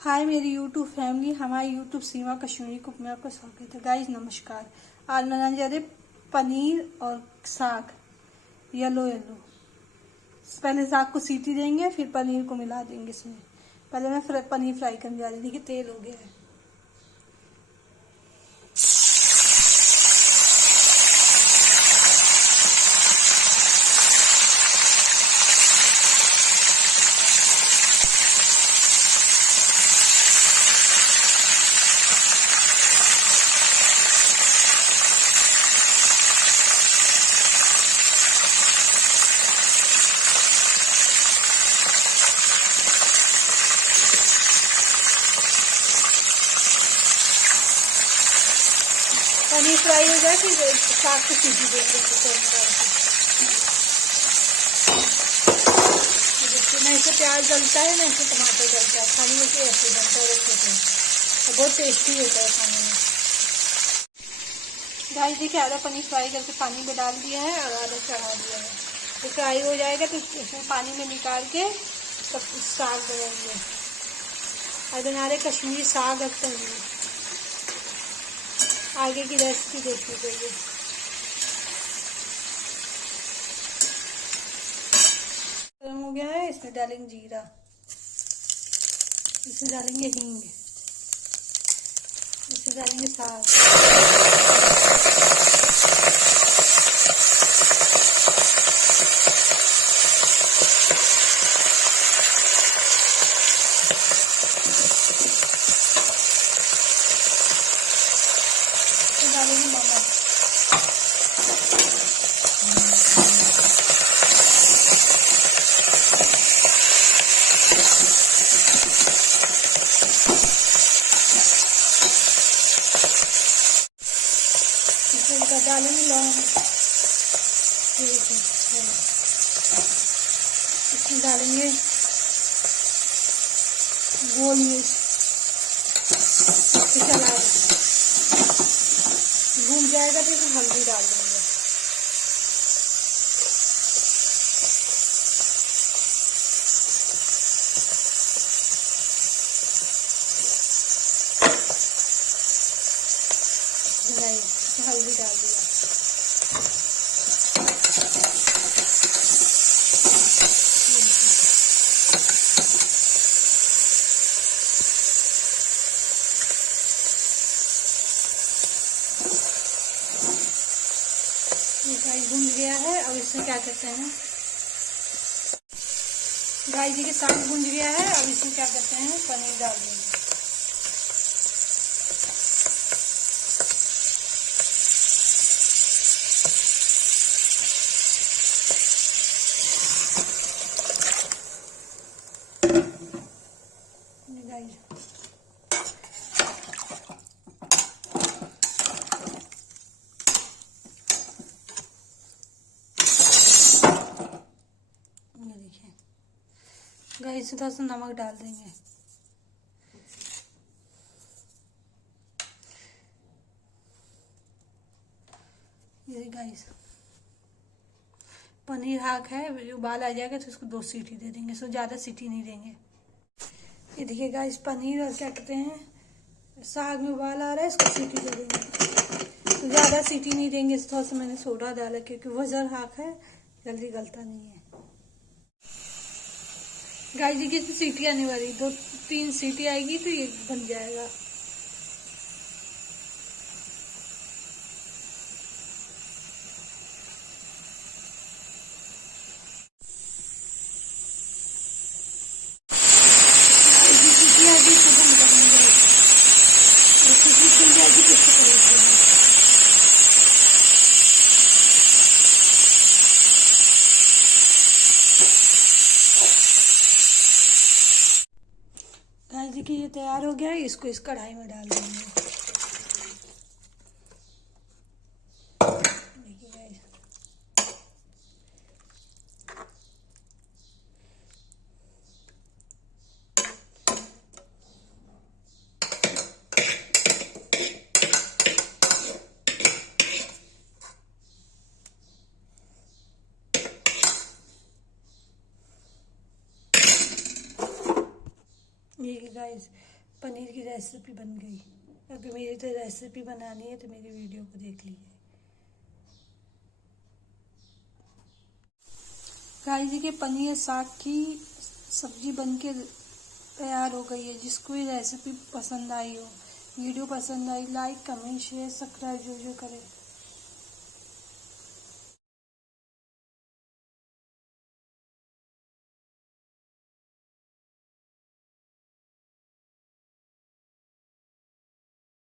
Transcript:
हाय मेरी YouTube family, हमारी YouTube सीमा Kashmiri cook में आपका स्वागत है। गाइस नमस्कार। आज बनाने जा रहे पनीर और साग येलो येलो। पहले साग को सीटी देंगे, फिर पनीर को मिला देंगे इसमें। पहले मैं पनीर फ्राई करने जा रही हूँ। देखिए तेल हो गया है। पनीर फ्राई हो जाए फिर साग को सीटी देंगे। देखिए ना इसे प्याज डलता है, ना इसे टमाटर डलता है, खाली इसे ऐसे डलता है। तो बहुत टेस्टी होता है खाने में। गाइस देखिए आधा पनीर फ्राई करके पानी में डाल दिया है और आधा चढ़ा दिया है। तो फ्राई हो जाएगा तो इसमें पानी में निकाल के तब साग बनाएंगे। आज बना रहे कश्मीरी साग और पनीर। आगे की रेसिपी देखनी चाहिए। गर्म हो गया है, इसमें डालेंगे जीरा, इसमें डालेंगे हींग, इसमें डालेंगे साग, डालेंगे नमक, डालेंगे लौंग, इसमें डालेंगे गोल मिर्च, चला भून जाएगा तो इसमें हल्दी डाल देंगे। हल्दी डाल दिया। गाइस भून गया है। अब इसमें क्या करते हैं, गाइस देखिए साग भून गया है। अब इसमें क्या करते हैं, पनीर डाल देंगे। गाइस थोड़ा सा नमक डाल देंगे। ये गाइस पनीर हाक है, उबाल आ जाएगा तो इसको 2 सीटी दे देंगे। इसको ज़्यादा सीटी नहीं देंगे। ये देखिए गाइस पनीर और क्या कहते हैं साग में उबाल आ रहा है, इसको सीटी दे देंगे। तो ज़्यादा सीटी नहीं देंगे। थोड़ा सा मैंने सोडा डाला क्योंकि वजर हाक है, जल्दी गलता नहीं है। गाइस देखिए इसमें सीटी आने वाली, 2-3 सीटी आएगी तो ये बन जाएगा। सीटी आएगी तो बंद कर देंगे। सीटी खुल जाएगी तो इसको करेंगे। गाइस देखिए ये तैयार हो गया है। इसको इस कढ़ाई में डाल देंगे। देखिए गाइस ये गाइस पनीर की रेसिपी बन गई। अगर मेरी तो रेसिपी बनानी है तो मेरी वीडियो को देख लीजिए। गाइस देखिए पनीर साग की सब्जी बन के तैयार हो गई है। जिसको ये रेसिपी पसंद आई हो, वीडियो पसंद आई, लाइक कमेंट शेयर सब्सक्राइब जो करे।